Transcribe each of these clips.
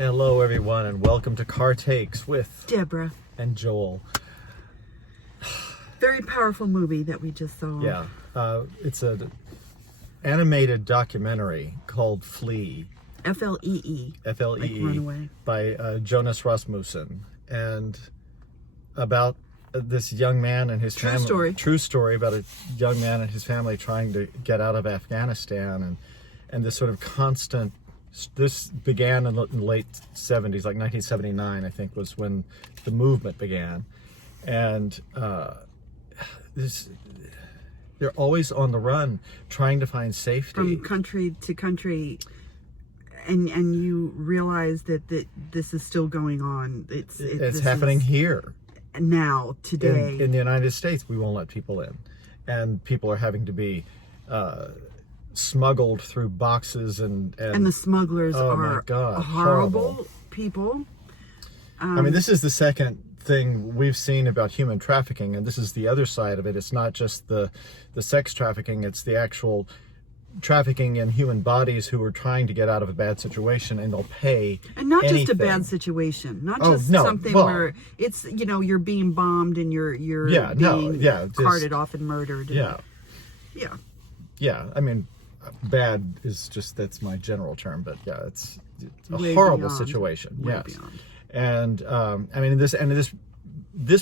Hello, everyone, and welcome to Car Takes with Deborah. and Joel. Very powerful movie that we just saw. Yeah, it's an animated documentary called Flee. F-L-E-E. F-L-E-E. Like Runaway. By Jonas Rasmussen, and about this young man and his family. True story about a young man and his family trying to get out of Afghanistan, and this sort of constant. This began in the late 70s, like 1979, I think, was when the movement began. And they're always on the run, trying to find safety. From country to country, and you realize that this is still going on. It's happening here. Now, today. In the United States, we won't let people in. And people are having to be... smuggled through boxes and the smugglers oh are my God, horrible people. I mean, this is the second thing we've seen about human trafficking, and this is the other side of it. It's not just the sex trafficking, it's the actual trafficking in human bodies who are trying to get out of a bad situation, and they'll pay and not anything. Just a bad situation, not just something where it's you're being bombed and you're being carted off and murdered. Yeah, I mean, bad is just, that's my general term, but yeah, it's a way horrible beyond. Situation. Way yes. beyond. And I mean, this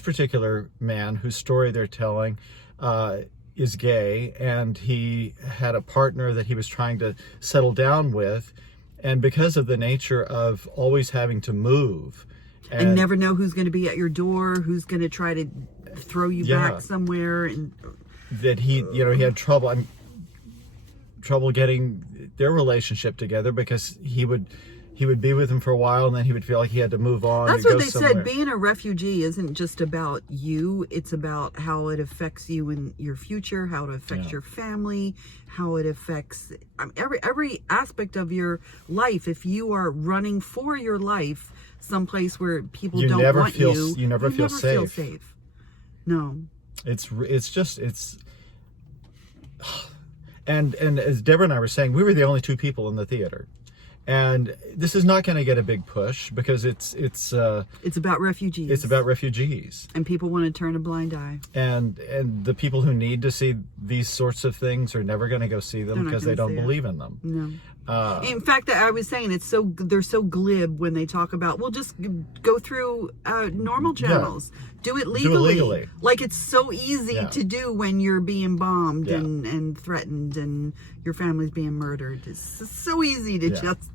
particular man whose story they're telling is gay, and he had a partner that he was trying to settle down with, and because of the nature of always having to move and never know who's going to be at your door, who's going to try to throw you back somewhere, and that he had trouble getting their relationship together, because he would be with him for a while, and then he would feel like he had to move on. That's what they said. Being a refugee isn't just about you. It's about how it affects you in your future, how it affects your family, how it affects every aspect of your life. If you are running for your life someplace where people don't want you, you never feel safe. No. And as Deborah and I were saying, we were the only two people in the theater. And this is not going to get a big push, because it's about refugees. It's about refugees. And people want to turn a blind eye. And the people who need to see these sorts of things are never going to go see them because they don't believe in them. No. In fact, I was saying they're so glib when they talk about, well, just go through normal channels. Yeah. Do it legally. Like it's so easy to do when you're being bombed and threatened and your family's being murdered. It's so easy to just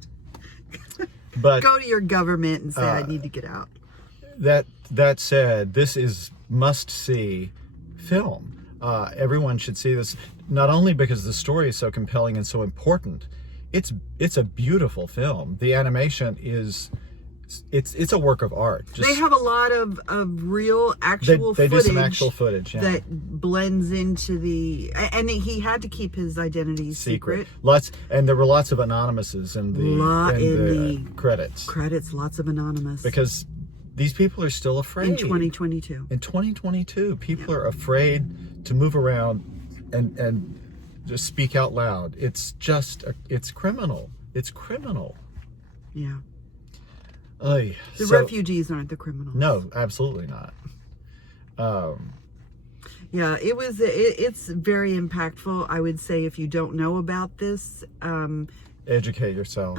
go to your government and say, I need to get out. That said, this is must-see film. Everyone should see this, not only because the story is so compelling and so important. It's a beautiful film. The animation is... It's a work of art. They have a lot of real actual footage. They do some actual footage that blends into and he had to keep his identity secret. And there were lots of anonymouses in the credits. Lots of anonymous. Because these people are still afraid. In 2022. In 2022, people are afraid to move around and just speak out loud. It's criminal. It's criminal. Yeah. The refugees aren't the criminals. No, absolutely not. Yeah, it's very impactful. I would say if you don't know about this, educate yourself.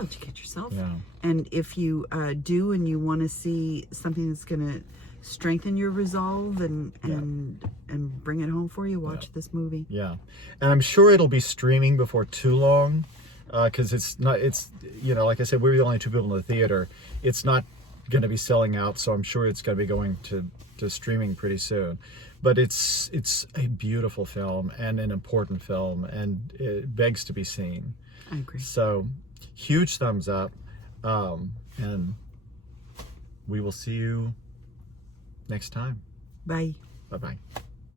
Yeah. And if you do and you want to see something that's going to strengthen your resolve and bring it home for you, watch this movie. Yeah. And I'm sure it'll be streaming before too long. Because like I said, we were the only two people in the theater. It's not going to be selling out, so I'm sure it's going to be going to streaming pretty soon. But it's a beautiful film and an important film, and it begs to be seen. I agree. So, huge thumbs up, and we will see you next time. Bye. Bye-bye.